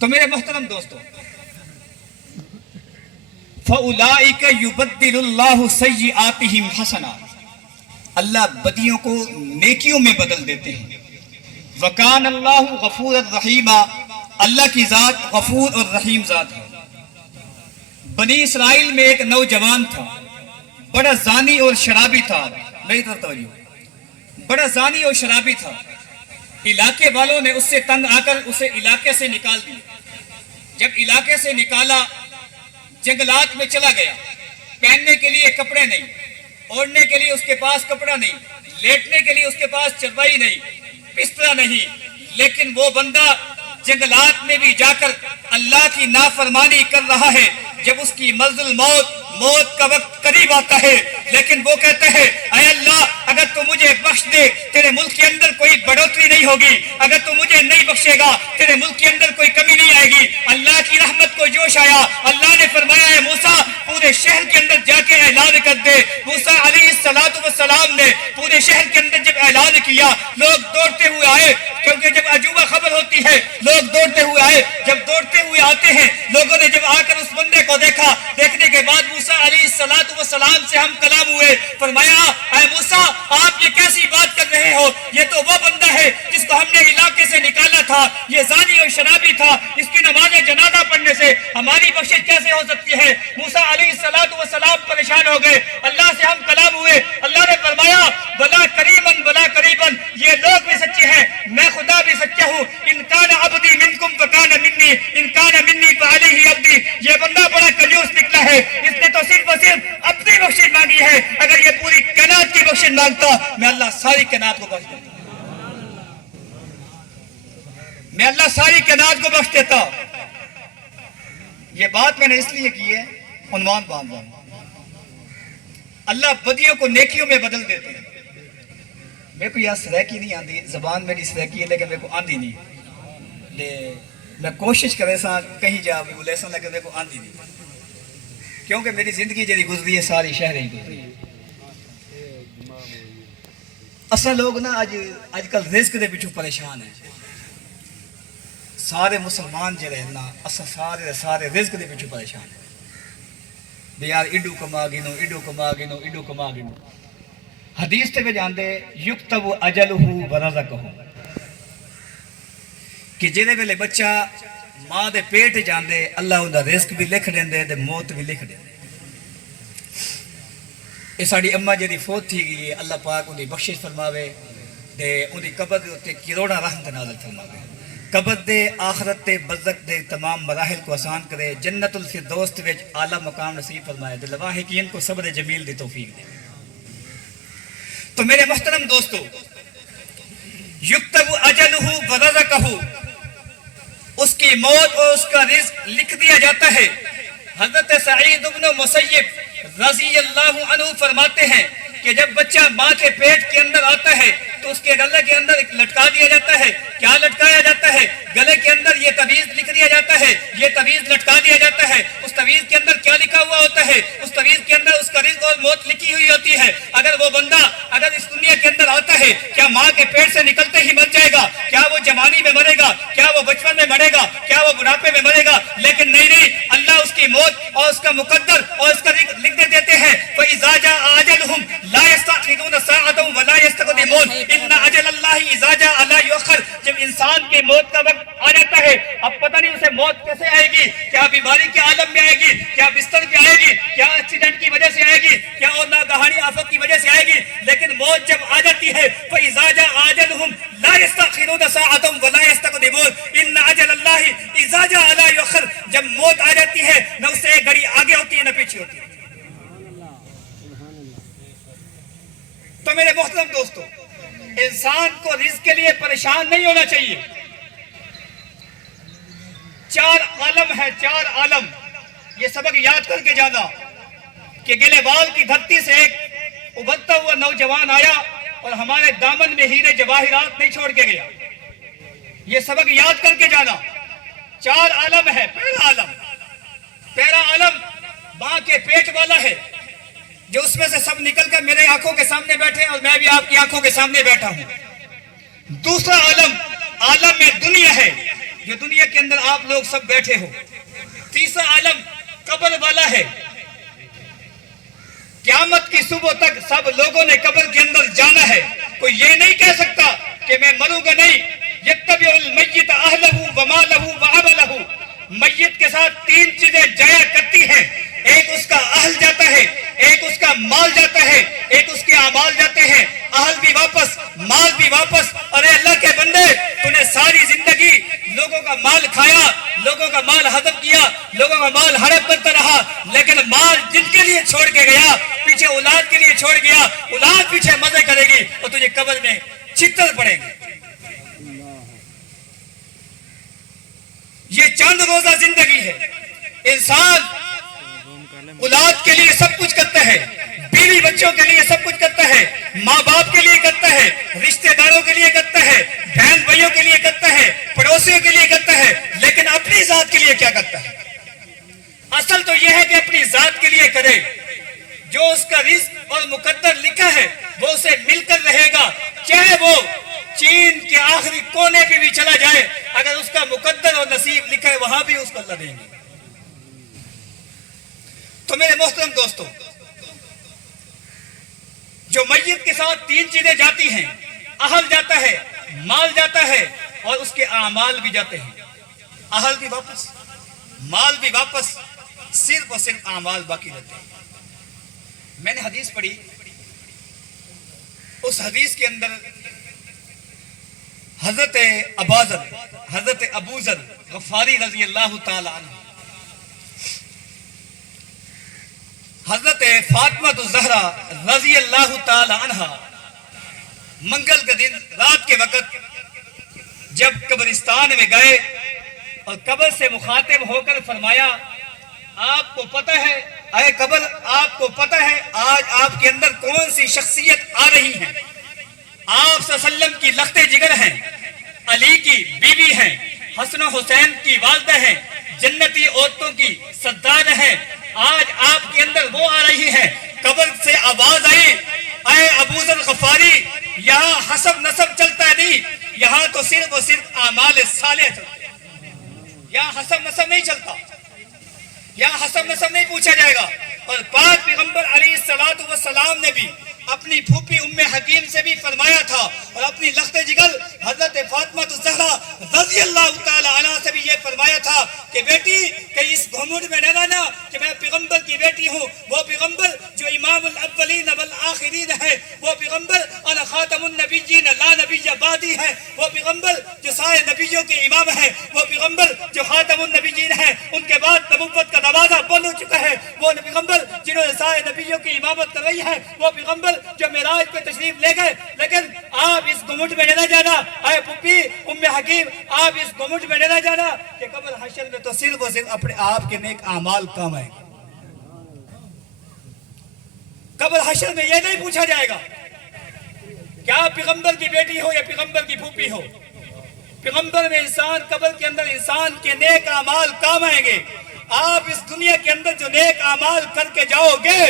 تو میرے محترم دوستو، فَأُولَٰئِكَ يُبَدِّلُ اللَّهُ سَيِّئَاتِهِمْ حَسَنَاتٍ، اللہ بدیوں کو نیکیوں میں بدل دیتے ہیں۔ وَكَانَ اللَّهُ غَفُورًا رَحِيمًا، اللہ کی ذات غفور اور رحیم ذات ہے۔ بنی اسرائیل میں ایک نوجوان تھا، بڑا زانی اور شرابی تھا۔ میری طرف توجہ، بڑا زانی اور شرابی تھا۔ علاقے والوں نے اس سے تنگ آ کر اسے علاقے سے نکال دیا۔ جب علاقے سے نکالا، جنگلات میں چلا گیا۔ پہننے کے لیے کپڑے نہیں، اوڑھنے کے لیے اس کے پاس کپڑا نہیں، لیٹنے کے لیے اس کے پاس چرپائی نہیں، بستر نہیں، لیکن وہ بندہ جنگلات میں بھی جا کر اللہ کی نافرمانی کر رہا ہے۔ جب اس کی منزل موت کا وقت قریب آتا ہے، لیکن وہ کہتا ہے اے اللہ اگر تو مجھے بخش دے، تیرے ملک کے اندر کوئی بڑھوتری نہیں ہوگی، اگر تو مجھے نہیں بخشے گا تیرے ملک کے اندر کوئی کمی نہیں آئے گی۔ اللہ کی رحمت کو جوش آیا، اللہ نے فرمایا ہے موسیٰ پورے شہر کے اندر جا کے اعلان کر دے۔ موسیٰ علیہ السلام نے پورے شہر کے اندر جب اعلان کیا، لوگ دوڑتے ہوئے آئے، کیونکہ جب عجوبہ خبر ہوتی ہے لوگ دوڑتے ہوئے آئے۔ جب دوڑتے ہوئے آتے ہیں، لوگوں نے جب آ کر اس بندے کو دیکھا، دیکھنے کے بعد موسیٰ علیہ السلام سے ہم کلام ہوئے۔ فرمایا اے موسیٰ آپ یہ کیسی بات کر رہے ہو، یہ تو وہ بندہ ہے جس کو ہم نے علاقے سے نکالا تھا، یہ زانی اور شرابی تھا، اس کی نماز جنازہ پڑھنے سے ہماری بخشش کیسے ہو سکتی ہے؟ موسیٰ علیہ السلام پریشان ہو گئے، اللہ سے ہم کلام ہوئے۔ اللہ نے فرمایا بلا قریباً یہ لوگ بھی سچے ہیں، میں خدا بھی سچا ہوں۔ ان کان عبدی منکم فکان منی، ان کان منی فعلیہ عبدی۔ یہ بندہ بڑا کنجوس نکلا ہے، اس نے تو صرف اور صرف اپنی بخشش مانگی ہے، اگر یہ پوری کائنات کی بخشش مانگتا میں اللہ ساری کائنات کو بخش دیتا، میں اللہ ساری کائنات کو بخش دیتا۔ یہ بات میں نے اس لیے کی ہے، عنوان باندھا، اللہ بدیوں کو نیکیوں میں بدل دیتے ہیں۔ میرے کو یہاں سریکی نہیں آندی، زبان میری سریکی ہے لیکن میرے کو آندی نہیں، میں کوشش کرے سا کہیں جا بھی بولے سا لیکن میرے کو آندی نہیں، کیونکہ میری زندگی جیسی گزری ہے ساری شہر ہی گزری ہے۔ اصل لوگ نا اج کل رزق دے پیچھے پریشان ہیں، سارے مسلمان جڑے ہیں نا اصل سارے رزق دے پیچھے پریشان ہیں بھی یار ایڈو کما گنو۔ حدیث تے وچ آندے یکتب اجلہ ورزقہ، کہ جہدے ویلے بچہ ماں دے پیٹ جاندے اللہ اوندا رزق بھی لکھ دیندے تے موت بھی لکھ دیندے۔ یہ ساری اماں جی فوت تھی گئی ہے، اللہ پاک ان کی بخشش فرماوے تے ان کی قبر دے اوتے کروڑاں رحمت نازل فرماوے، قبر دے آخرت دے برزخ دے تمام مراحل کو آسان کرے، جنت الفردوس وچ اعلیٰ مقام نصیب فرمائے، دل واحقین کو صبر جمیل دی توفیق دے۔ تو میرے محترم دوستو، یکتب اجلہ ورزقہ، اس کی موت اور اس کا رزق لکھ دیا جاتا ہے۔ حضرت سعید بن مسیب رضی اللہ عنہ فرماتے ہیں کہ جب بچہ ماں کے پیٹ کے اندر آتا ہے تو اس کے گلے کے اندر لٹکا دیا جاتا ہے۔ کیا لٹکایا جاتا ہے؟ گلے کے اندر یہ تعویذ لکھ دیا جاتا ہے، یہ تعویذ لٹکا دیا جاتا ہے۔ اس تعویذ کے اندر کیا لکھا ہوا ہوتا ہے؟ اس تعویذ کے اندر اس کا رزق اور موت لکھی ہوئی ہوتی ہے۔ اگر وہ بندہ اس دنیا کے اندر آتا ہے، کیا ماں کے پیٹ سے نکلتے ہی مر جائے گا؟ کیا وہ جوانی میں مرے گا؟ کیا وہ بچپن میں مرے گا؟ کیا وہ بڑھاپے میں مرے گا؟ لیکن نہیں، اللہ اس کی موت اور اس کا مقدر اور اس کا رزق لکھ دیتے ہیں۔ فَإِذَا جَاءَ أَجَلُهُمْ لَا يَسْتَأْخِرُونَ سَاعَةً وَلَا يَسْتَقْدِمُونَ إِنَّ أَجَلَ اللَّهِ إِذَا جَاءَ لَا يُؤَخَّرُ۔ جب انسان کی موت کا وقت آ جاتا ہے، اب پتہ نہیں اسے موت کیسے آئے گی، کیا بیماری کے عالم میں آئے گی، کیا بستر پہ آئے گی، کیا ایکسیڈنٹ کی وجہ سے آئے گی، کیا اور ناگہانی آفت کی وجہ سے آئے گی، لیکن موت جب آ جاتی ہے فَإِذَا جَاءَ أَجَلُهُمْ لَا يَسْتَأْخِرُونَ سَاعَةً وَلَا يَسْتَقْدِمُونَ إِنَّ أَجَلَ اللَّهِ إِذَا جَاءَ لَا يُؤَخَّرُ۔ جب موت آ جاتی ہے نہ اس سے ایک گھڑی آگے ہوتی ہے نہ پیچھے ہوتی ہے۔ تو میرے محترم دوستو، انسان کو رزق کے لیے پریشان نہیں ہونا چاہیے۔ چار عالم ہے، چار عالم، یہ سبق یاد کر کے جانا کہ گلے کی دھرتی سے ایک ابھرتا ہوا نوجوان آیا اور ہمارے دامن میں ہیرے جواہرات نہیں چھوڑ کے گیا۔ یہ سبق یاد کر کے جانا، چار عالم ہے۔ پہلا عالم ماں کے پیٹ والا ہے، جو اس میں سے سب نکل کر میرے آنکھوں کے سامنے بیٹھے ہیں اور میں بھی آپ کی آنکھوں کے سامنے بیٹھا ہوں۔ دوسرا عالم میں دنیا ہے، جو دنیا کے اندر آپ لوگ سب بیٹھے ہو. تیسرا عالم قبر والا ہے. قیامت کی صبح تک سب لوگوں نے قبر کے اندر جانا ہے. کوئی یہ نہیں کہہ سکتا کہ میں مروں گا نہیں. یتبع المیت اہلہ ومالہ وعملہ. میت کے ساتھ تین چیزیں جایا کرتی ہیں. ایک اس کا اہل جاتا ہے, ایک اس کا مال جاتا ہے, ایک اس کے اعمال جاتے ہیں. اہل بھی واپس, مال بھی واپس. ارے اللہ کے بندے, تو نے ساری زندگی لوگوں کا مال کھایا, لوگوں کا مال ہضم کیا, لوگوں کا مال ہڑپ کرتا رہا, لیکن مال جن کے لیے چھوڑ کے گیا, پیچھے اولاد کے لیے چھوڑ گیا, اولاد پیچھے مزے کرے گی اور تجھے قبر میں چھتر پڑے گی. یہ چند روزہ زندگی ہے. انسان اولاد کے لیے سب کچھ کرتا ہے, بیوی بچوں کے لیے سب کچھ کرتا ہے, ماں باپ کے لیے کرتا ہے, رشتہ داروں کے لیے کرتا ہے, بہن بھائیوں کے لیے کرتا ہے, پڑوسیوں کے لیے کرتا ہے, لیکن اپنی ذات کے لیے کیا کرتا ہے؟ اصل تو یہ ہے کہ اپنی ذات کے لیے کرے. جو اس کا رزق اور مقدر لکھا ہے وہ اسے مل کر رہے گا, چاہے وہ چین کے آخری کونے پہ بھی چلا جائے. اگر اس کا مقدر اور نصیب لکھا ہے وہاں بھی اس کو اللہ دیں گے. تو میرے محترم دوستو, جو میت کے ساتھ تین چیزیں جاتی ہیں, اہل جاتا ہے, مال جاتا ہے اور اس کے اعمال بھی جاتے ہیں. اہل بھی واپس, مال بھی واپس, صرف اور صرف اعمال باقی رہتے ہیں. میں نے حدیث پڑھی, اس حدیث کے اندر حضرت ابو ذر غفاری رضی اللہ تعالی عنہ, حضرت فاطمہ الزہرا رضی اللہ تعالی عنہ منگل کے دن رات کے وقت جب قبرستان میں گئے اور قبر سے مخاطب ہو کر فرمایا, آپ کو پتہ ہے اے قبر, آپ کو پتہ ہے آج آپ کے اندر کون سی شخصیت آ رہی ہے؟ آپ صلی اللہ علیہ وسلم کی لخت جگر ہیں, علی کی بیوی ہیں, حسن و حسین کی والدہ ہیں, جنتی عورتوں کی سردار ہیں. آج آپ کے اندر وہ آ رہی ہے. قبر سے آواز آئی, اے ابو ذر غفاری, یہاں حسب نسب چلتا نہیں, یہاں تو صرف اور صرف اعمال صالح چلتے ہیں. یہاں حسب نسب نہیں چلتا, یہاں حسب نسب نہیں پوچھا جائے گا. اور پاک پیغمبر علیہ الصلوۃ والسلام نے بھی اپنی پھوپھی ام حکیم سے بھی فرمایا تھا, اور اپنی لخت جگر حضرت فاطمہ الزہرا رضی اللہ تعالی عنہا سے بھی یہ فرمایا تھا کہ بیٹی کہ اس گھمنڈ میں نہ رہنا کہ میں پیغمبر کی بیٹی ہوں. وہ پیغمبر جو امام الاولین والآخرین ہے, وہ پیغمبر انا خاتم النبیین لا نبی بعدی ہے, وہ پیغمبر جو سارے نبیوں کے امام ہیں, وہ پیغمبر جو خاتم النبیین ہیں, ان کے بعد نبوت کا دروازہ بند ہو چکا ہے, وہ پیغمبر جنہوں نے سارے نبیوں کی امامت کر رہی ہے, وہ پیغمبر جو معراج پہ تشریف لے گئے. لیکن آپ اس گھمنڈ میں نہ جانا, اے پھوپھی ام حکیم, آپ اس گھمنڈ میں نہ جانا کہ قبر حشر میں تو صرف اور صرف اپنے آپ کے نیک اعمال کام آئیں گے. قبر حشر میں یہ نہیں پوچھا جائے گا کہ آپ پیغمبر کی بیٹی ہو یا پیغمبر کی پھوپھی ہو. پیغمبر میں انسان, قبر کے اندر انسان کے نیک اعمال کام آئیں گے. آپ اس دنیا کے اندر جو نیک اعمال کر کے جاؤ گے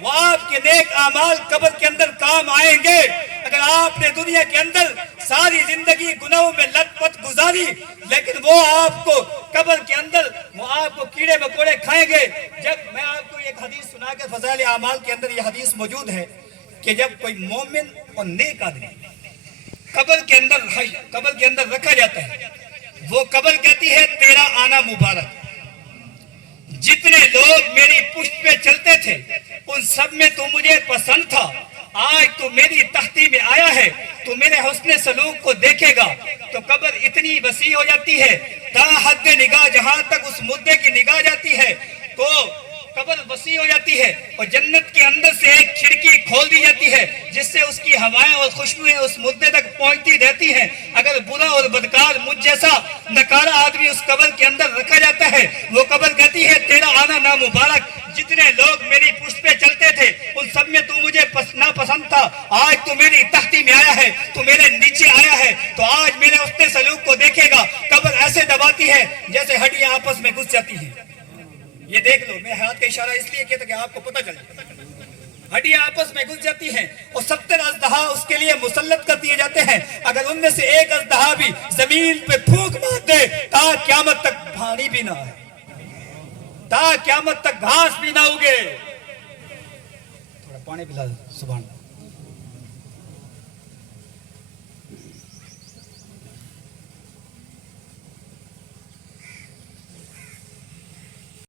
وہ آپ کے نیک اعمال قبر کے اندر کام آئیں گے. اگر آپ نے دنیا کے اندر ساری زندگی گناہوں میں لت پت گزاری, لیکن وہ آپ کو قبر کے اندر وہ آپ کو کیڑے مکوڑے کھائیں گے. جب میں آپ کو ایک حدیث سنا کے فضائل اعمال کے اندر یہ حدیث موجود ہے کہ جب کوئی مومن اور نیک آدمی قبر کے اندر رکھا جاتا ہے, وہ قبر کہتی ہے تیرا آنا مبارک. جتنے لوگ میری پشت پہ چلتے تھے ان سب میں تو مجھے پسند تھا, آج تو میری تختی میں آیا ہے, تو میرے حسن سلوک کو دیکھے گا. تو قبر اتنی وسیع ہو جاتی ہے تا حد نگاہ, جہاں تک اس مردے کی نگاہ جاتی ہے تو قبر وسیع ہو جاتی ہے, اور جنت کے اندر سے ایک کھڑکی کھول دی جاتی ہے جس سے اس کی ہوائیں اور خوشبوئیں اس مردے تک پہنچتی رہتی ہیں. اگر برا اور بدکار مجھ جیسا نکارا آدمی اس قبر کے اندر رکھا جاتا ہے, وہ قبر کہتی ہے تیرا آنا نامبارک. جتنے لوگ میری پشت پہ چلتے تھے ان سب میں تو مجھے ناپسند تھا, آج تو میری تختی میں آیا ہے, تو میرے نیچے آیا ہے, تو آج میرے حسن سلوک کو دیکھے گا. قبر ایسے دباتی ہے جیسے ہڈیاں آپس میں گھس جاتی ہیں. یہ دیکھ لو, میں ہاتھ کا اشارہ اس لیے کیا تھا کہ آپ کو پتہ چل جائے. ہڈیاں آپس میں گھس جاتی ہیں اور 70 اژدہا اس کے لیے مسلط کر دیے جاتے ہیں. اگر ان میں سے ایک اژدہا بھی زمین پہ پھونک مار دے, قیامت تک پانی بھی نہ آئے، تا قیامت تک گھاس بھی نہ اگے. تھوڑا پانی پلا دو. سبحان اللہ.